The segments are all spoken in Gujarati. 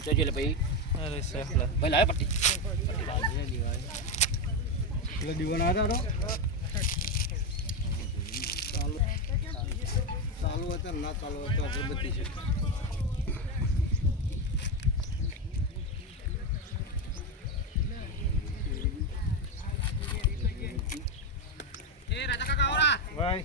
જોજો એટલે ભાઈ અરે સેફલા ભાઈ લાવે પટ્ટી પેલો દીવાનો આવ્યો હતો ચાલુ ચાલુ હતો ને ના ચાલુ હતો અગરબત્તી છે ભાઈ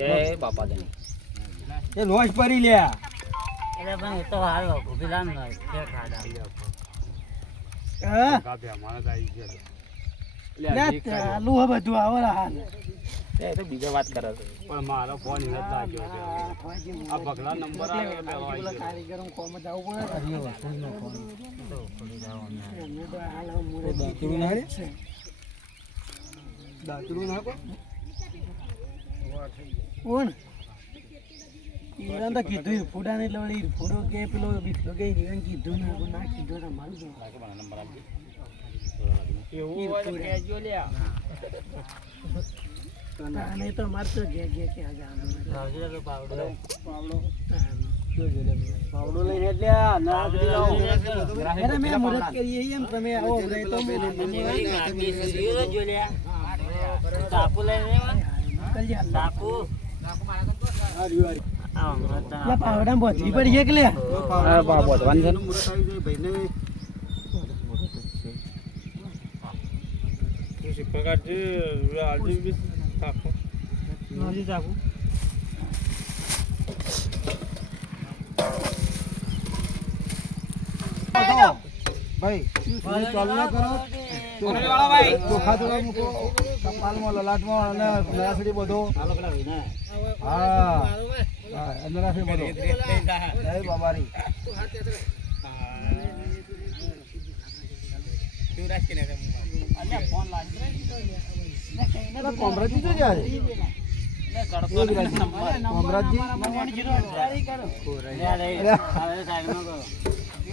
જય બાપા ધણી એ લોજ પડી લ્યા. એટલે પણ એ તો હારો ગોપીલાલ નો છે. ખાડા ચાલુ હે બધું આવરા હાલ. એ તો બીજા વાત કરે છે. પણ મારો ફોન લાગ્યો છે. આ નંબર આવ્યો એટલે પેલો આવી ગયો. કારીગરો કોમ જ આવું પડે દાંતરું ના રે? દાંતરું ના કો કોણ? ઈરાન તો કીધું ફૂડા ને એટલે વળી ફૂડો કે પેલો બીજો કે ઈરાન કીધું ને એવું ના કીધું તો મારું તો એવું હોય લ્યા. આને તો માર તો ઘે ઘે કે આ જાનું લાવજો તો પાવડો. પાવડો. પાવડો લઈને એટલે ના મેં મુરત કરીએ એમ તમે આવો તો જો લઈને હા આજે કાપો. ભાઈ ચાલુ ના કરો? ચોખા ચોખા મૂકો કપાલમાં લલાટમાં અને નયાસડી બધો. હા. હા અંદર બધો. જય બાબારી. કોમરાજી જો જાય કોમરાજી.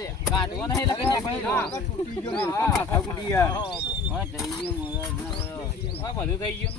દીપક તૂટી ગયો ને, માથા કૂટી ગયા. બધું થઈ ગયું